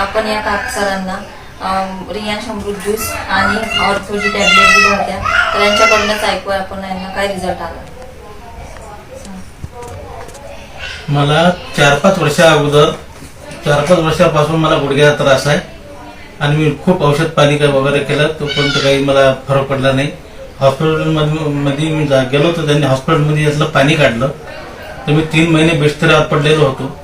आपण या सरांना रियांश अमृत ज्यूस आणि ऑर्थोची टॅबलेट दिल्या होत्या, तर यांच्याकडूनच ऐकूया आपण यांना काय रिझल्ट आला. मला 4-5 वर्षापासून मला गुडघ्याचा त्रास आहे आणि मी खूप औषध पाणी वगैरे केलं, तोपर्यंत काही मला फरक पडला नाही. हॉस्पिटलमध्ये मी गेलो तर त्यांनी हॉस्पिटलमध्ये यातलं पाणी काढलं, तर मी 3 महिने बिस्तरावर पडलेलो होतो.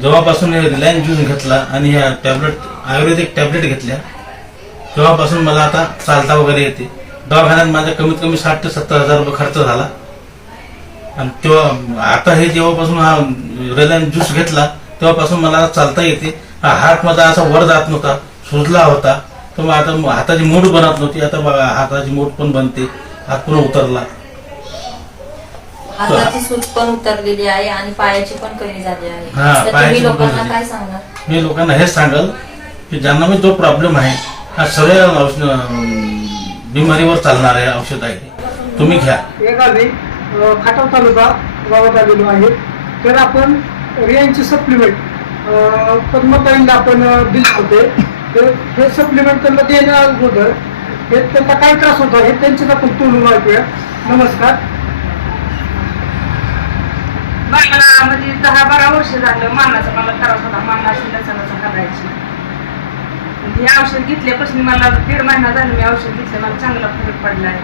जेव्हापासून हे रिलायन्स ज्यूस घेतला आणि ह्या टॅबलेट आयुर्वेदिक टॅबलेट घेतल्या, तेव्हापासून मला आता चालता वगैरे येते. दवाखान्यात माझा कमीत कमी 60,000 ते 70,000 रुपये खर्च झाला. आणि तेव्हा आता हे जेव्हापासून हा रिलायन्स ज्यूस घेतला तेव्हापासून मला चालता येते. हा हात माझा असा वर जात नव्हता, सुजला होता, तर मग आता हाताची मूठ बनत नव्हती, आता बघा हाताची मूठ पण बनते, हात पण उतरला, हाताची सूज पण उतरलेली आहे आणि पायाची पण कमी झाली आहे. हा, तर पायाची तुम्ही पण कमी लोकांना झाली. काय सांगणार? मी लोकांना हेच सांगाल की ज्यांना मी जो प्रॉब्लेम आहे हा सगळ्या बिमारीवर चालणार आहे औषध आहे, तुम्ही घ्या. एखादी खटाव तालुका गावात आलेलो आहे, तर आपण रियांचे सप्लिमेंट पद्मताईंना आपण दिले होते. तर हे सप्लिमेंट त्यांना देण्या अगोदर हे त्यांना काय त्रास होता हे त्यांच्याच आपण तोडून ऐकूया. नमस्कार. मला म्हणजे 10-12 वर्ष झालं मानाचा मला त्रास होता, मान अशी लचलच करायची. हे औषध घेतल्यापासून मला 1.5 महिना झालं मी औषध घेतलं, मला चांगला फरक पडलाय.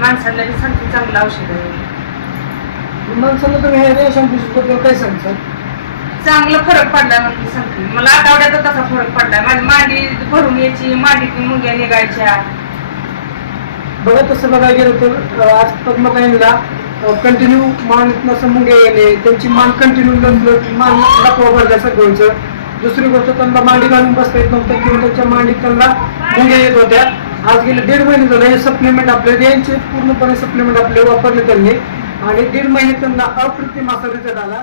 माणसाला बी सांगते चांगलं औषध आहे. माणसाला तुम्ही हे रेशमबद्दल काय सांगता? चांगला फरक पडलाय म्हणजे सांगते. मला आठवड्यात तसा फरक पडलाय. माझी मांडी भरून यायची, मांडीतून मुंग्या निघायच्या. बघा तसं बघायला गेलं तर आज पद्मताईंना कंटिन्यू मान मुंग्या येणे, त्यांची मान कंटिन्यू मान लपवा भरल्यासारखं व्हायचं. दुसरी गोष्ट त्यांना मांडी घालून बसता येत नव्हतं किंवा त्यांच्या मांडीत त्यांना मुंग्या येत होत्या. आज गेले 1.5 महिने झाले हे सप्लिमेंट आपले यांचे पूर्णपणे सप्लिमेंट आपले वापरले त्यांनी आणि 1.5 महिने त्यांना अप्रतिम असा रिझल्ट आला.